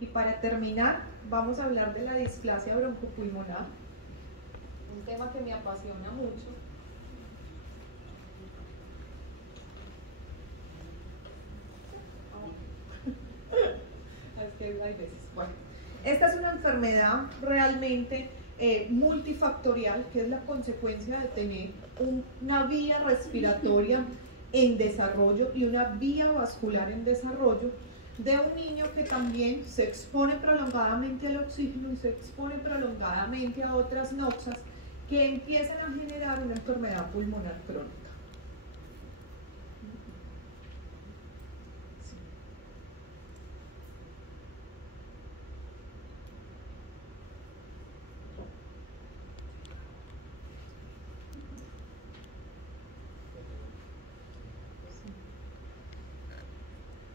Y para terminar, vamos a hablar de la displasia broncopulmonar, un tema que me apasiona mucho. Es que hay veces, bueno, esta es una enfermedad realmente multifactorial, que es la consecuencia de tener una vía respiratoria en desarrollo y una vía vascular en desarrollo, de un niño que también se expone prolongadamente al oxígeno y se expone prolongadamente a otras noxas que empiezan a generar una enfermedad pulmonar crónica.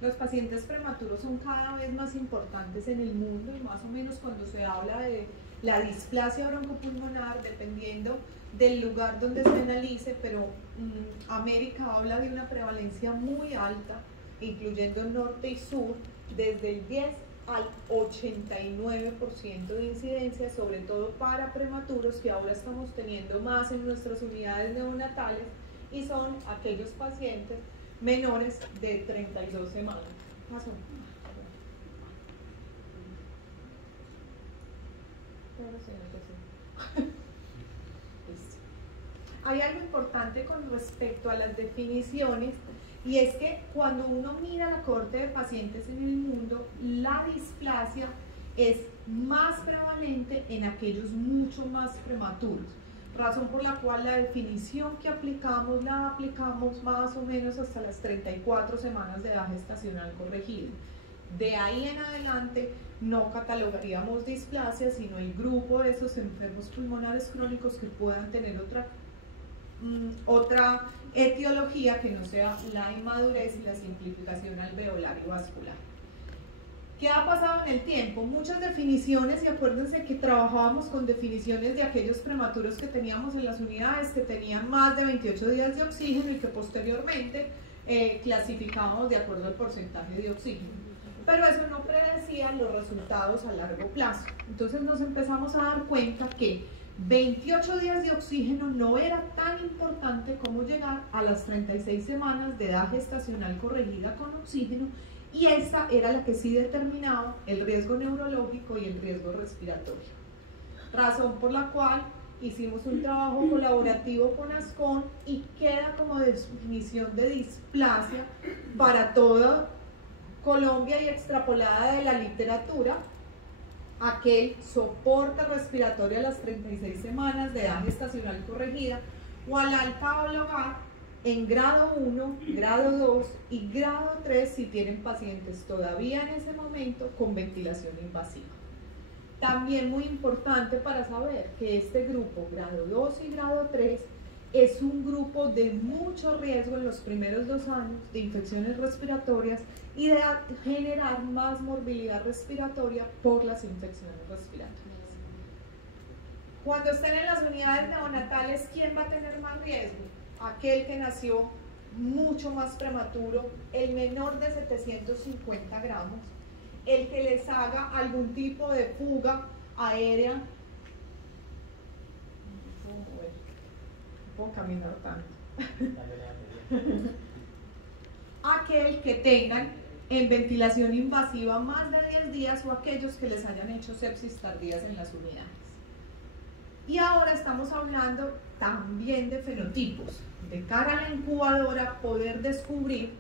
Los pacientes prematuros son cada vez más importantes en el mundo, y más o menos cuando se habla de la displasia broncopulmonar, dependiendo del lugar donde se analice, pero América habla de una prevalencia muy alta, incluyendo norte y sur, desde el 10 al 89% de incidencia, sobre todo para prematuros, que ahora estamos teniendo más en nuestras unidades neonatales, y son aquellos pacientes menores de 32 semanas. Hay algo importante con respecto a las definiciones, y es que cuando uno mira la cohorte de pacientes en el mundo, la displasia es más prevalente en aquellos mucho más prematuros, razón por la cual la definición que aplicamos la aplicamos más o menos hasta las 34 semanas de edad gestacional corregida. De ahí en adelante no catalogaríamos displasia, sino el grupo de esos enfermos pulmonares crónicos que puedan tener otra etiología que no sea la inmadurez y la simplificación alveolar y vascular. ¿Qué ha pasado en el tiempo? Muchas definiciones, y acuérdense que trabajábamos con definiciones de aquellos prematuros que teníamos en las unidades que tenían más de 28 días de oxígeno y que posteriormente clasificábamos de acuerdo al porcentaje de oxígeno. Pero eso no predecía los resultados a largo plazo. Entonces nos empezamos a dar cuenta que 28 días de oxígeno no era tan importante como llegar a las 36 semanas de edad gestacional corregida con oxígeno, y esta era la que sí determinaba el riesgo neurológico y el riesgo respiratorio. Razón por la cual hicimos un trabajo colaborativo con ASCON y queda como definición de displasia para toda Colombia y extrapolada de la literatura, aquel soporte respiratorio a las 36 semanas de edad gestacional corregida o al alta al hogar en grado 1, grado 2 y grado 3 si tienen pacientes todavía en ese momento con ventilación invasiva. También muy importante para saber que este grupo, grado 2 y grado 3, es un grupo de mucho riesgo en los primeros 2 años de infecciones respiratorias y de generar más morbilidad respiratoria por las infecciones respiratorias. Cuando estén en las unidades neonatales, ¿quién va a tener más riesgo? Aquel que nació mucho más prematuro, el menor de 750 gramos, el que les haga algún tipo de fuga aérea. No puedo caminar tanto. Aquel que tengan en ventilación invasiva más de 10 días o aquellos que les hayan hecho sepsis tardías en las unidades. Y ahora estamos hablando también de fenotipos, de cara a la incubadora poder descubrir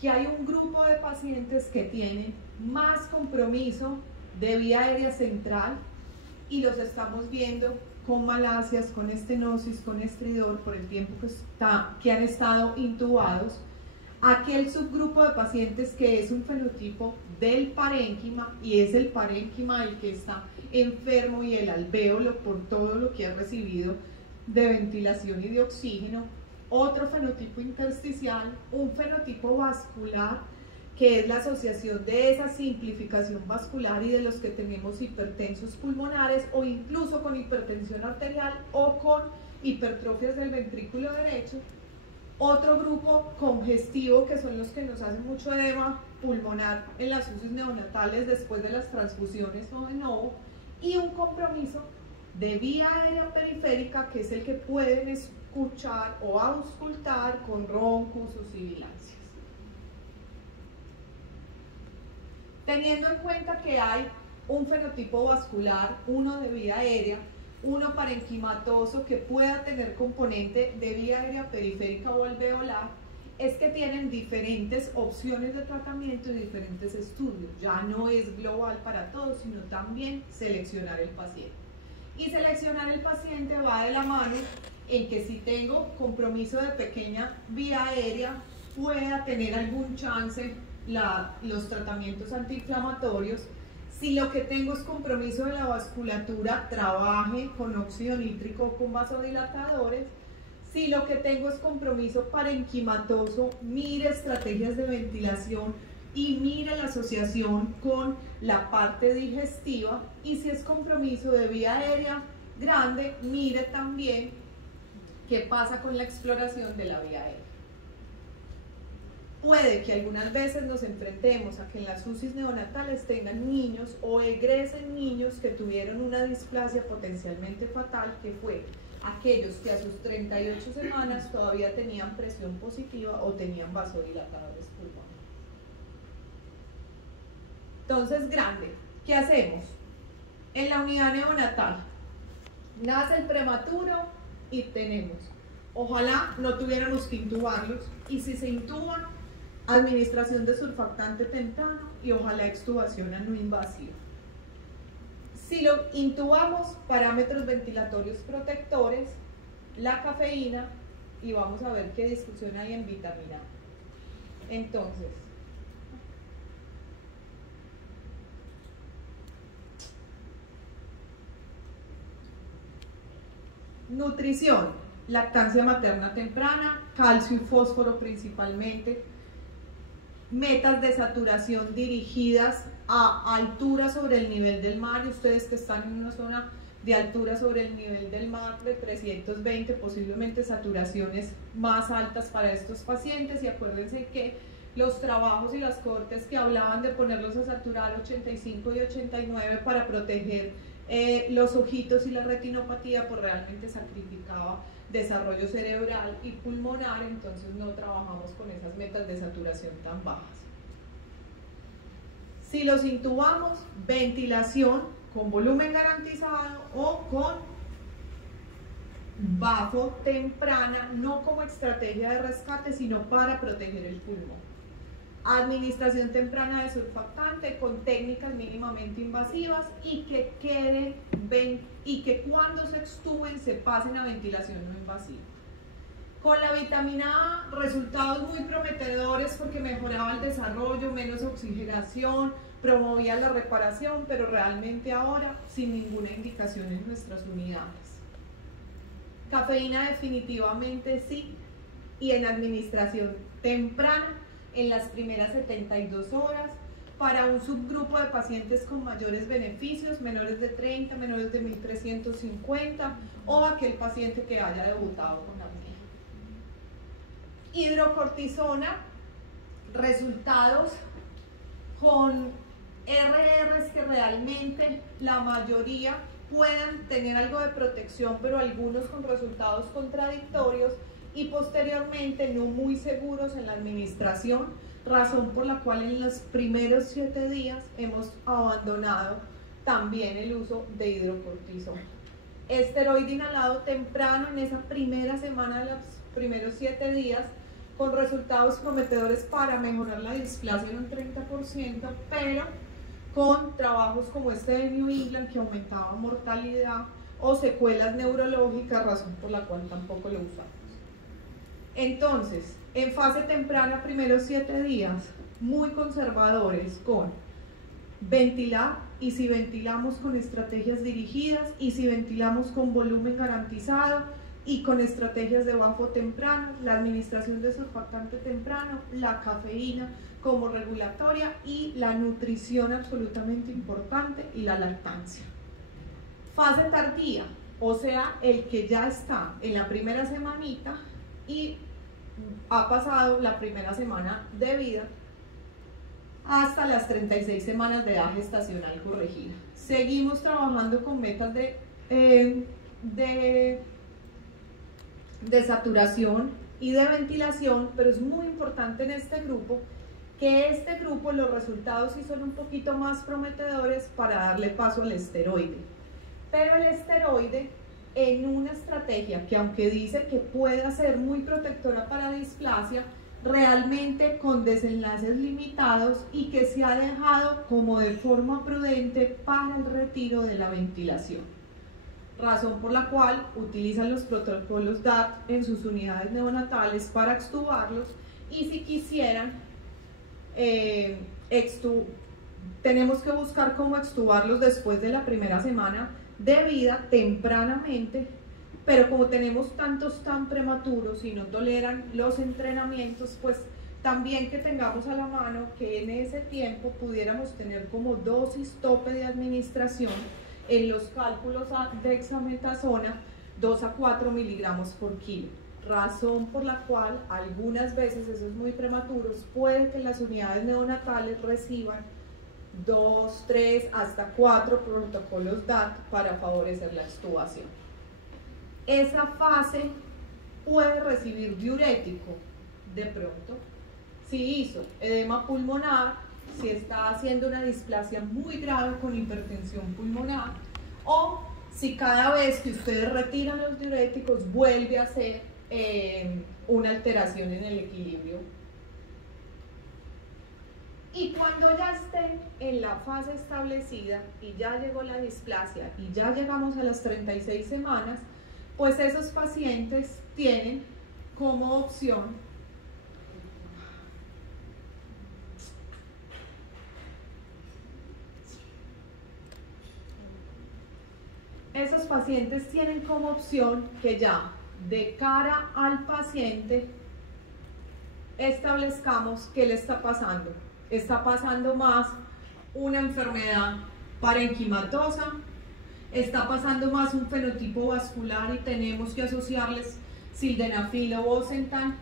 que hay un grupo de pacientes que tienen más compromiso de vía aérea central, y los estamos viendo con malasias, con estenosis, con estridor por el tiempo que han estado intubados. Aquel subgrupo de pacientes que es un fenotipo del parénquima, y es el parénquima el que está enfermo y el alvéolo por todo lo que ha recibido de ventilación y de oxígeno. Otro fenotipo intersticial, un fenotipo vascular, que es la asociación de esa simplificación vascular y de los que tenemos hipertensos pulmonares o incluso con hipertensión arterial o con hipertrofias del ventrículo derecho. Otro grupo congestivo, que son los que nos hacen mucho edema pulmonar en las UCIs neonatales después de las transfusiones o de nuevo, y un compromiso de vía aérea periférica, que es el que pueden escuchar o auscultar con roncos o sibilancias. Teniendo en cuenta que hay un fenotipo vascular, uno de vía aérea, uno parenquimatoso que pueda tener componente de vía aérea periférica o alveolar, es que tienen diferentes opciones de tratamiento y diferentes estudios. Ya no es global para todos, sino también seleccionar el paciente. Y seleccionar el paciente va de la mano en que si tengo compromiso de pequeña vía aérea, pueda tener algún chance los tratamientos antiinflamatorios. Si lo que tengo es compromiso de la vasculatura, trabaje con óxido nítrico o con vasodilatadores. Si lo que tengo es compromiso parenquimatoso, mire estrategias de ventilación y mire la asociación con la parte digestiva. Y si es compromiso de vía aérea grande, mire también qué pasa con la exploración de la vía aérea. Puede que algunas veces nos enfrentemos a que en las UCIs neonatales tengan niños o egresen niños que tuvieron una displasia potencialmente fatal, que fue aquellos que a sus 38 semanas todavía tenían presión positiva o tenían vasodilatadores pulmonares. Entonces, grande, ¿qué hacemos? En la unidad neonatal, nace el prematuro y tenemos, ojalá no tuviéramos que intubarlos, y si se intuban, administración de surfactante temprano y ojalá extubación no invasiva. Si lo intubamos, parámetros ventilatorios protectores, la cafeína, y vamos a ver qué discusión hay en vitamina A. Entonces, nutrición, lactancia materna temprana, calcio y fósforo principalmente, metas de saturación dirigidas a altura sobre el nivel del mar, y ustedes que están en una zona de altura sobre el nivel del mar de 320, posiblemente saturaciones más altas para estos pacientes. Y acuérdense que los trabajos y las cortes que hablaban de ponerlos a saturar 85 y 89 para proteger los ojitos y la retinopatía, pues realmente sacrificaba desarrollo cerebral y pulmonar, entonces no trabajamos con esas metas de saturación tan bajas. Si los intubamos, ventilación con volumen garantizado o con bafo temprana, no como estrategia de rescate, sino para proteger el pulmón. Administración temprana de surfactante con técnicas mínimamente invasivas y que cuando se extuben se pasen a ventilación no invasiva. Con la vitamina A, resultados muy prometedores porque mejoraba el desarrollo, menos oxigenación, promovía la reparación, pero realmente ahora sin ninguna indicación en nuestras unidades. Cafeína definitivamente sí, y en administración temprana en las primeras 72 horas para un subgrupo de pacientes con mayores beneficios, menores de 30, menores de 1350 o aquel paciente que haya debutado con apnea. Hidrocortisona, resultados con RRs que realmente la mayoría puedan tener algo de protección, pero algunos con resultados contradictorios y posteriormente no muy seguros en la administración, razón por la cual en los primeros 7 días hemos abandonado también el uso de hidrocortisona. Esteroide inhalado temprano en esa primera semana de los primeros 7 días, con resultados prometedores para mejorar la displasia en un 30%, pero con trabajos como este de New England que aumentaba mortalidad o secuelas neurológicas, razón por la cual tampoco lo usamos. Entonces, en fase temprana, primeros 7 días, muy conservadores con ventilar, y si ventilamos con estrategias dirigidas, y si ventilamos con volumen garantizado, y con estrategias de bafo temprano, la administración de surfactante temprano, la cafeína como regulatoria y la nutrición absolutamente importante y la lactancia. Fase tardía, o sea, el que ya está en la primera semanita y ha pasado la primera semana de vida, hasta las 36 semanas de edad gestacional corregida. Seguimos trabajando con metas de saturación y de ventilación, pero es muy importante en este grupo que los resultados sí son un poquito más prometedores para darle paso al esteroide. Pero el esteroide, en una estrategia que aunque dice que pueda ser muy protectora para displasia, realmente con desenlaces limitados y que se ha dejado como de forma prudente para el retiro de la ventilación. Razón por la cual utilizan los protocolos DAT en sus unidades neonatales para extubarlos, y si quisieran, tenemos que buscar cómo extubarlos después de la primera semana de vida tempranamente, pero como tenemos tantos tan prematuros y no toleran los entrenamientos, pues también que tengamos a la mano que en ese tiempo pudiéramos tener como dosis tope de administración en los cálculos de dexametasona 2 a 4 miligramos por kilo. Razón por la cual algunas veces esos muy prematuros puede que en las unidades neonatales reciban 2, 3, hasta 4 protocolos DAT para favorecer la extubación. Esa fase puede recibir diurético de pronto, si hizo edema pulmonar, si está haciendo una displasia muy grave con hipertensión pulmonar, o si cada vez que ustedes retiran los diuréticos vuelve a hacer una alteración en el equilibrio. Y cuando ya estén en la fase establecida y ya llegó la displasia y ya llegamos a las 36 semanas, pues esos pacientes tienen como opción que ya de cara al paciente establezcamos qué le está pasando. Está pasando más una enfermedad parenquimatosa, está pasando más un fenotipo vascular y tenemos que asociarles sildenafil o bosentan.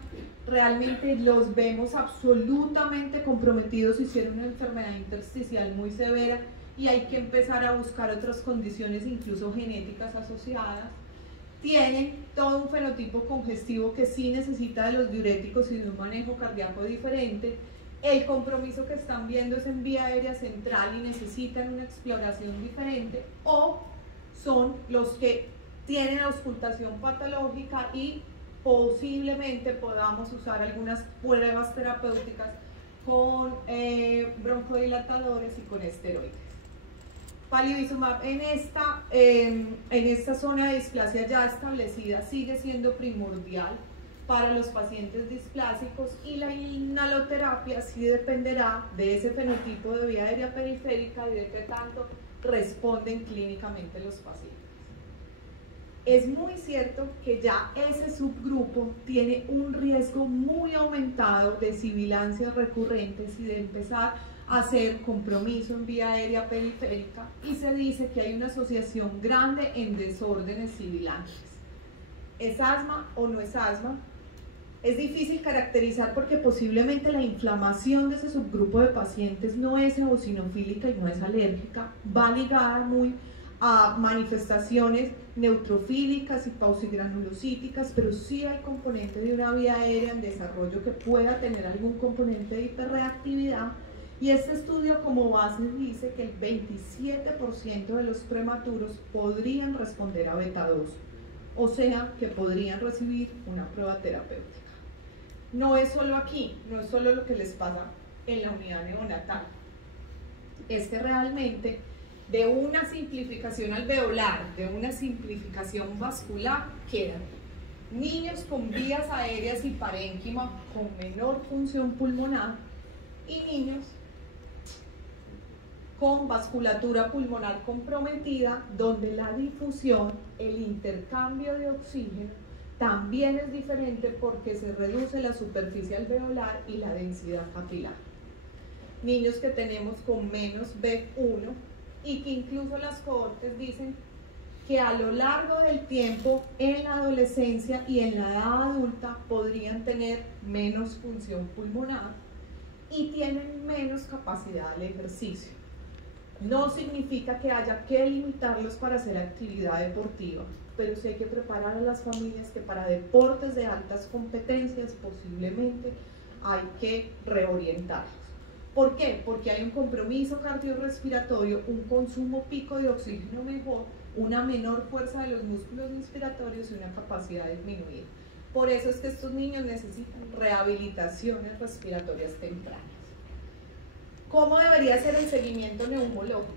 Realmente los vemos absolutamente comprometidos si tienen una enfermedad intersticial muy severa y hay que empezar a buscar otras condiciones, incluso genéticas asociadas. Tienen todo un fenotipo congestivo que sí necesita de los diuréticos y de un manejo cardíaco diferente. El compromiso que están viendo es en vía aérea central y necesitan una exploración diferente, o son los que tienen auscultación patológica y posiblemente podamos usar algunas pruebas terapéuticas con broncodilatadores y con esteroides. Palivizumab en esta zona de displasia ya establecida sigue siendo primordial para los pacientes displásicos, y la inhaloterapia sí dependerá de ese fenotipo de vía aérea periférica y de qué tanto responden clínicamente los pacientes. Es muy cierto que ya ese subgrupo tiene un riesgo muy aumentado de sibilancias recurrentes y de empezar a hacer compromiso en vía aérea periférica, y se dice que hay una asociación grande en desórdenes sibilantes. ¿Es asma o no es asma? Es difícil caracterizar porque posiblemente la inflamación de ese subgrupo de pacientes no es eosinofílica y no es alérgica, va ligada muy a manifestaciones neutrofílicas y pausigranulocíticas, pero sí hay componente de una vía aérea en desarrollo que pueda tener algún componente de hiperreactividad, y este estudio como base dice que el 27% de los prematuros podrían responder a beta-2, o sea que podrían recibir una prueba terapéutica. No es solo aquí, no es solo lo que les pasa en la unidad neonatal, es que realmente de una simplificación alveolar, de una simplificación vascular, quedan niños con vías aéreas y parénquima con menor función pulmonar y niños con vasculatura pulmonar comprometida, donde la difusión, el intercambio de oxígeno también es diferente porque se reduce la superficie alveolar y la densidad capilar. Niños que tenemos con menos B1, y que incluso las cohortes dicen que a lo largo del tiempo en la adolescencia y en la edad adulta podrían tener menos función pulmonar, y tienen menos capacidad de ejercicio. No significa que haya que limitarlos para hacer actividad deportiva, pero sí hay que preparar a las familias que para deportes de altas competencias posiblemente hay que reorientarlos. ¿Por qué? Porque hay un compromiso cardiorrespiratorio, un consumo pico de oxígeno mejor, una menor fuerza de los músculos inspiratorios y una capacidad disminuida. Por eso es que estos niños necesitan rehabilitaciones respiratorias tempranas. ¿Cómo debería ser el seguimiento neumológico?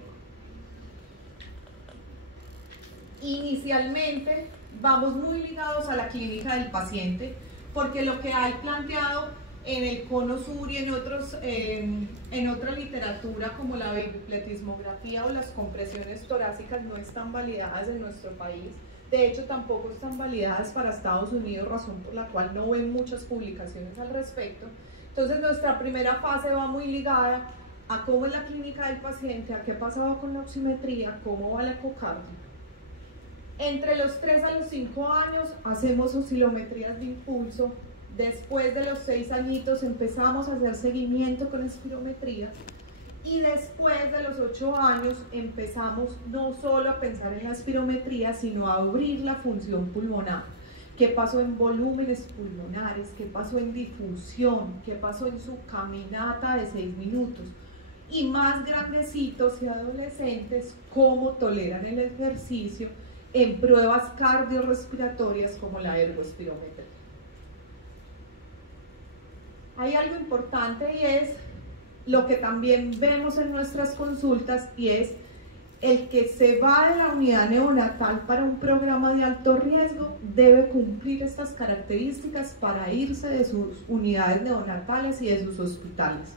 Inicialmente vamos muy ligados a la clínica del paciente, porque lo que hay planteado en el cono sur y en otra literatura como la bipletismografía o las compresiones torácicas no están validadas en nuestro país. De hecho, tampoco están validadas para Estados Unidos, razón por la cual no ven muchas publicaciones al respecto. Entonces, nuestra primera fase va muy ligada a cómo es la clínica del paciente, a qué ha pasado con la oximetría, cómo va el ecocardio. Entre los 3 a los 5 años hacemos oscilometrías de impulso. Después de los 6 añitos empezamos a hacer seguimiento con espirometría. Y después de los 8 años empezamos no solo a pensar en la espirometría, sino a abrir la función pulmonar. ¿Qué pasó en volúmenes pulmonares? ¿Qué pasó en difusión? ¿Qué pasó en su caminata de 6 minutos? Y más grandecitos y adolescentes, cómo toleran el ejercicio en pruebas cardiorrespiratorias como la ergospirometría. Hay algo importante y es lo que también vemos en nuestras consultas, y es el que se va de la unidad neonatal para un programa de alto riesgo debe cumplir estas características para irse de sus unidades neonatales y de sus hospitales.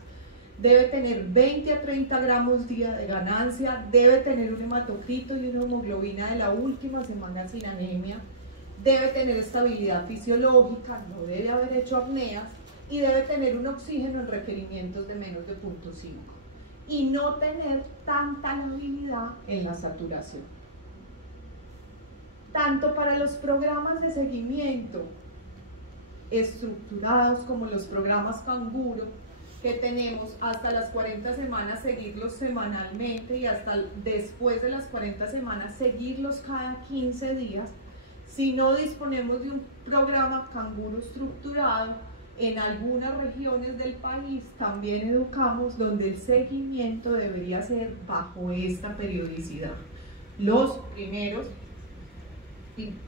Debe tener 20 a 30 gramos día de ganancia, debe tener un hematocrito y una hemoglobina de la última semana sin anemia, debe tener estabilidad fisiológica, no debe haber hecho apneas y debe tener un oxígeno en requerimientos de menos de 0.5 y no tener tanta labilidad en la saturación. Tanto para los programas de seguimiento estructurados como los programas canguro, que tenemos hasta las 40 semanas seguirlos semanalmente y hasta después de las 40 semanas seguirlos cada 15 días. Si no disponemos de un programa canguro estructurado, en algunas regiones del país también educamos donde el seguimiento debería ser bajo esta periodicidad. Los primeros,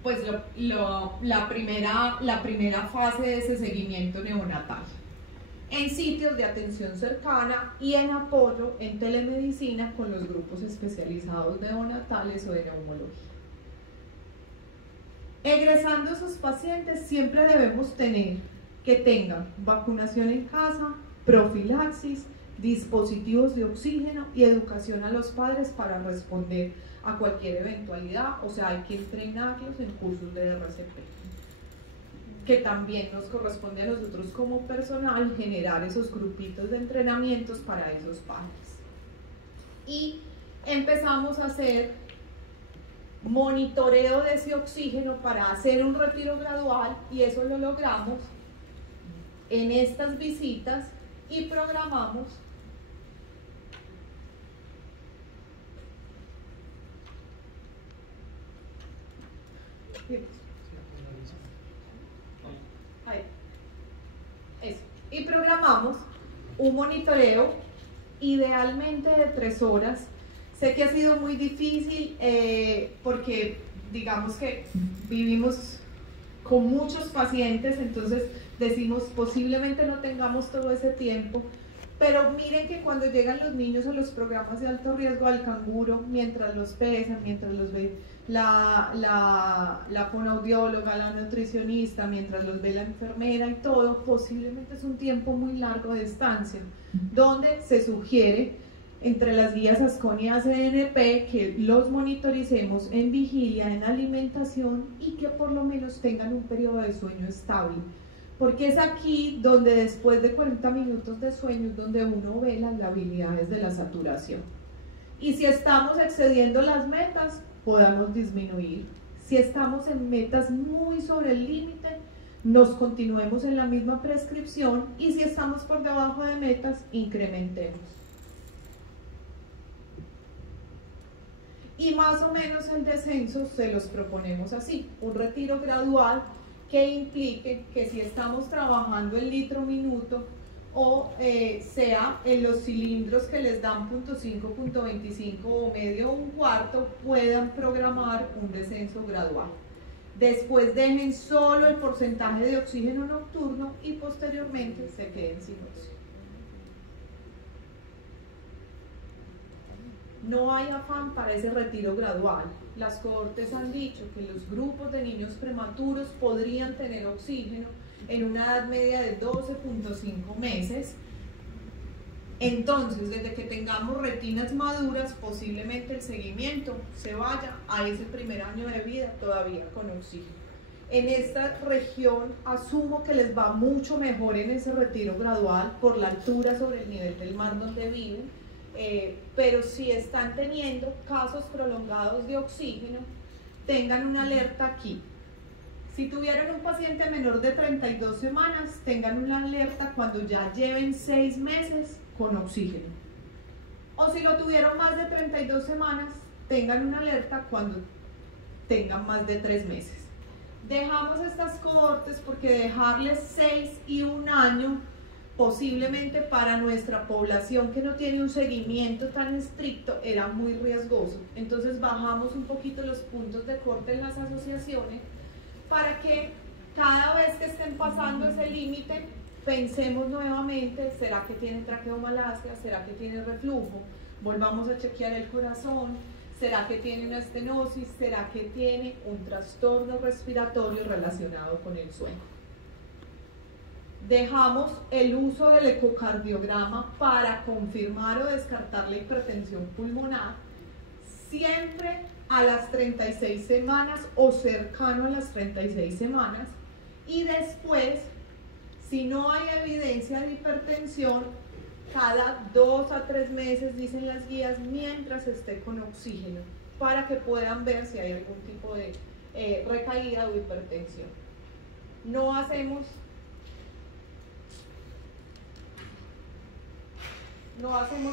pues la primera fase de ese seguimiento neonatal, en sitios de atención cercana y en apoyo en telemedicina con los grupos especializados neonatales o de neumología. Egresando esos pacientes siempre debemos tener que tengan vacunación en casa, profilaxis, dispositivos de oxígeno y educación a los padres para responder a cualquier eventualidad, o sea, hay que entrenarlos en cursos de RCP, que también nos corresponde a nosotros como personal generar esos grupitos de entrenamientos para esos padres. Y empezamos a hacer monitoreo de ese oxígeno para hacer un retiro gradual, y eso lo logramos en estas visitas y programamos un monitoreo idealmente de 3 horas. Sé que ha sido muy difícil porque digamos que vivimos con muchos pacientes, entonces decimos posiblemente no tengamos todo ese tiempo, pero miren que cuando llegan los niños a los programas de alto riesgo al canguro, mientras los pesan, mientras los ve la fonoaudióloga, la nutricionista, mientras los ve la enfermera y todo, posiblemente es un tiempo muy largo de estancia, donde se sugiere entre las guías ASCON y ACNP que los monitoricemos en vigilia, en alimentación, y que por lo menos tengan un periodo de sueño estable, porque es aquí donde después de 40 minutos de sueño es donde uno ve las labilidades de la saturación. Y si estamos excediendo las metas, podamos disminuir. Si estamos en metas muy sobre el límite, nos continuemos en la misma prescripción y si estamos por debajo de metas, incrementemos. Y más o menos el descenso se los proponemos así, un retiro gradual que implique que si estamos trabajando el litro minuto o sea en los cilindros que les dan 0.5, 0.25 o medio o un cuarto, puedan programar un descenso gradual. Después dejen solo el porcentaje de oxígeno nocturno y posteriormente se queden sin oxígeno. No hay afán para ese retiro gradual. Las cohortes han dicho que los grupos de niños prematuros podrían tener oxígeno en una edad media de 12.5 meses. Entonces, desde que tengamos retinas maduras, posiblemente el seguimiento se vaya a ese primer año de vida todavía con oxígeno. En esta región asumo que les va mucho mejor en ese retiro gradual por la altura sobre el nivel del mar donde viven. Pero si están teniendo casos prolongados de oxígeno, tengan una alerta aquí. Si tuvieron un paciente menor de 32 semanas, tengan una alerta cuando ya lleven 6 meses con oxígeno. O si lo tuvieron más de 32 semanas, tengan una alerta cuando tengan más de 3 meses. Dejamos estas cohortes porque dejarles 6 y 1 año posiblemente para nuestra población que no tiene un seguimiento tan estricto era muy riesgoso. Entonces bajamos un poquito los puntos de corte en las asociaciones para que cada vez que estén pasando ese límite pensemos nuevamente, ¿será que tiene traqueomalacia? ¿Será que tiene reflujo? Volvamos a chequear el corazón. ¿Será que tiene una estenosis? ¿Será que tiene un trastorno respiratorio relacionado con el sueño? Dejamos el uso del ecocardiograma para confirmar o descartar la hipertensión pulmonar siempre a las 36 semanas o cercano a las 36 semanas y después, si no hay evidencia de hipertensión, cada 2 a 3 meses, dicen las guías, mientras esté con oxígeno, para que puedan ver si hay algún tipo de recaída o hipertensión. No hacemos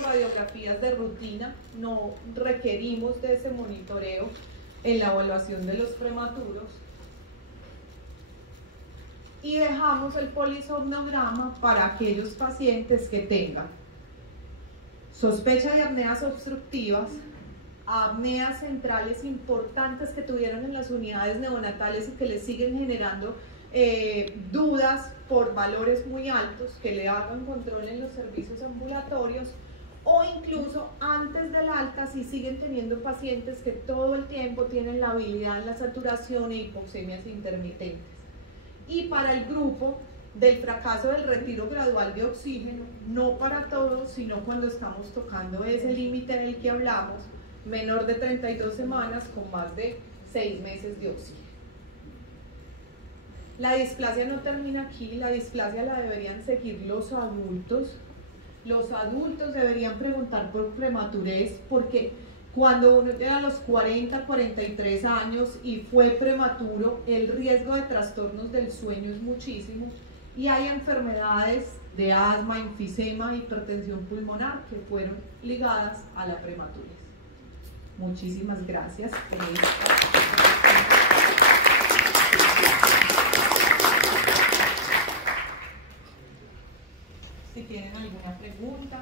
radiografías de rutina, no requerimos de ese monitoreo en la evaluación de los prematuros y dejamos el polisomnograma para aquellos pacientes que tengan sospecha de apneas obstructivas, apneas centrales importantes que tuvieron en las unidades neonatales y que les siguen generando dudas por valores muy altos, que le hagan control en los servicios ambulatorios o incluso antes del alta si siguen teniendo pacientes que todo el tiempo tienen la habilidad en la saturación e hipoxemias intermitentes. Y para el grupo del fracaso del retiro gradual de oxígeno, no para todos, sino cuando estamos tocando ese límite del que hablamos, menor de 32 semanas con más de 6 meses de oxígeno. La displasia no termina aquí, la displasia la deberían seguir los adultos. Los adultos deberían preguntar por prematurez porque cuando uno llega a los 40, 43 años y fue prematuro, el riesgo de trastornos del sueño es muchísimo y hay enfermedades de asma, enfisema, hipertensión pulmonar que fueron ligadas a la prematurez. Muchísimas gracias por Si tienen alguna pregunta.